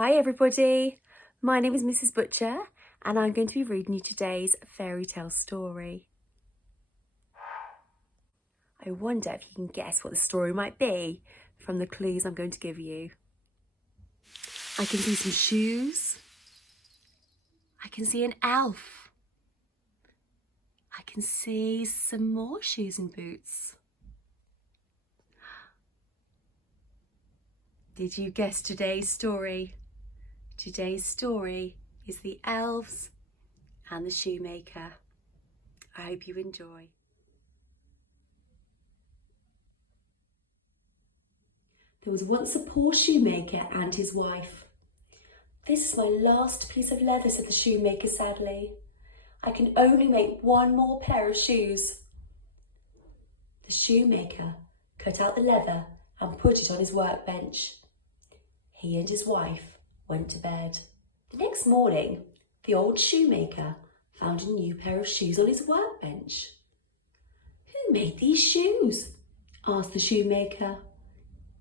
Hi everybody, my name is Mrs. Butcher and I'm going to be reading you today's fairy tale story. I wonder if you can guess what the story might be from the clues I'm going to give you. I can see some shoes. I can see an elf. I can see some more shoes and boots. Did you guess today's story? Today's story is the Elves and the Shoemaker. I hope you enjoy. There was once a poor shoemaker and his wife. "This is my last piece of leather," said the shoemaker sadly. "I can only make one more pair of shoes." The shoemaker cut out the leather and put it on his workbench. He and his wife went to bed. The next morning, the old shoemaker found a new pair of shoes on his workbench. "Who made these shoes?" asked the shoemaker.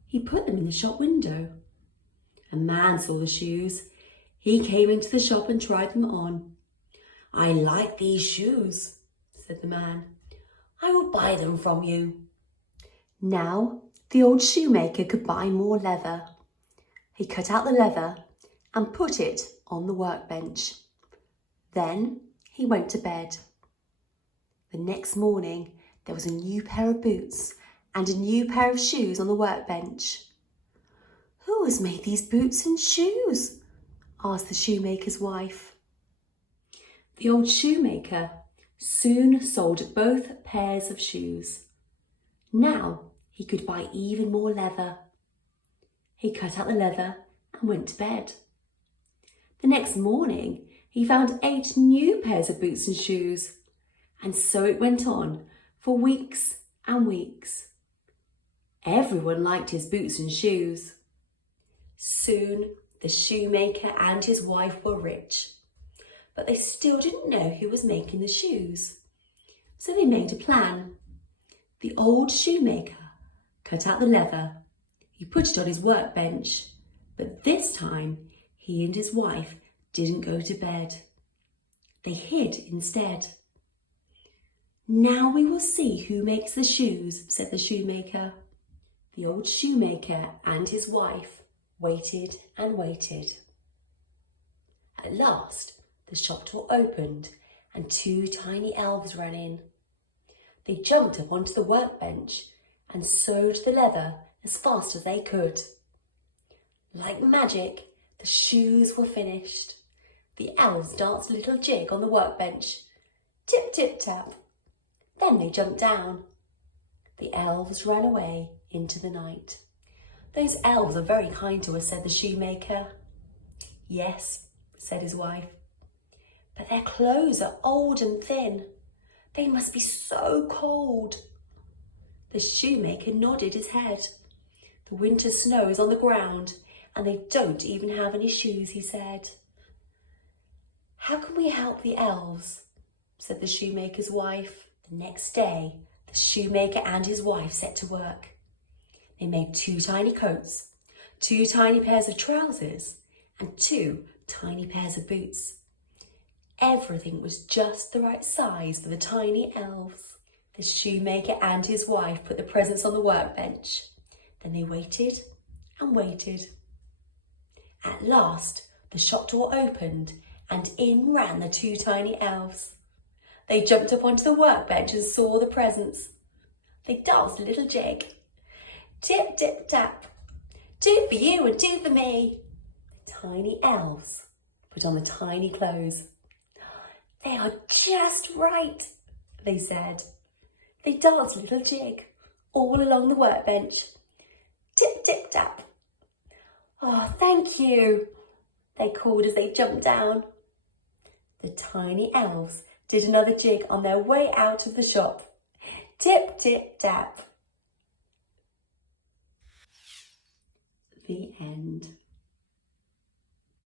He put them in the shop window. A man saw the shoes. He came into the shop and tried them on. "I like these shoes," said the man. "I will buy them from you." Now the old shoemaker could buy more leather. He cut out the leather and put it on the workbench. Then he went to bed. The next morning there was a new pair of boots and a new pair of shoes on the workbench. "Who has made these boots and shoes?" asked the shoemaker's wife. The old shoemaker soon sold both pairs of shoes. Now he could buy even more leather. He cut out the leather and went to bed. The next morning he found 8 new pairs of boots and shoes, and so it went on for weeks and weeks. Everyone liked his boots and shoes. Soon the shoemaker and his wife were rich, but they still didn't know who was making the shoes. So they made a plan. The old shoemaker cut out the leather. He put it on his workbench, but this time he and his wife didn't go to bed. They hid instead. "Now we will see who makes the shoes," said the shoemaker. The old shoemaker and his wife waited and waited. At last, the shop door opened and 2 tiny elves ran in. They jumped up onto the workbench and sewed the leather as fast as they could. Like magic, the shoes were finished. The elves danced a little jig on the workbench. Tip, tip, tap. Then they jumped down. The elves ran away into the night. "Those elves are very kind to us," said the shoemaker. "Yes," said his wife, "but their clothes are old and thin. They must be so cold." The shoemaker nodded his head. "The winter snow is on the ground and they don't even have any shoes," he said. "How can we help the elves?" said the shoemaker's wife. The next day, the shoemaker and his wife set to work. They made 2 tiny coats, 2 tiny pairs of trousers, and 2 tiny pairs of boots. Everything was just the right size for the tiny elves. The shoemaker and his wife put the presents on the workbench. Then they waited and waited. At last, the shop door opened and in ran the 2 tiny elves. They jumped up onto the workbench and saw the presents. They danced a little jig. Tip, tip, tap. 2 for you and 2 for me. The tiny elves put on the tiny clothes. "They are just right," they said. They danced a little jig all along the workbench. Tip, tip, tap. "Oh, thank you," they called as they jumped down. The tiny elves did another jig on their way out of the shop. Tip, tip, tap. The end.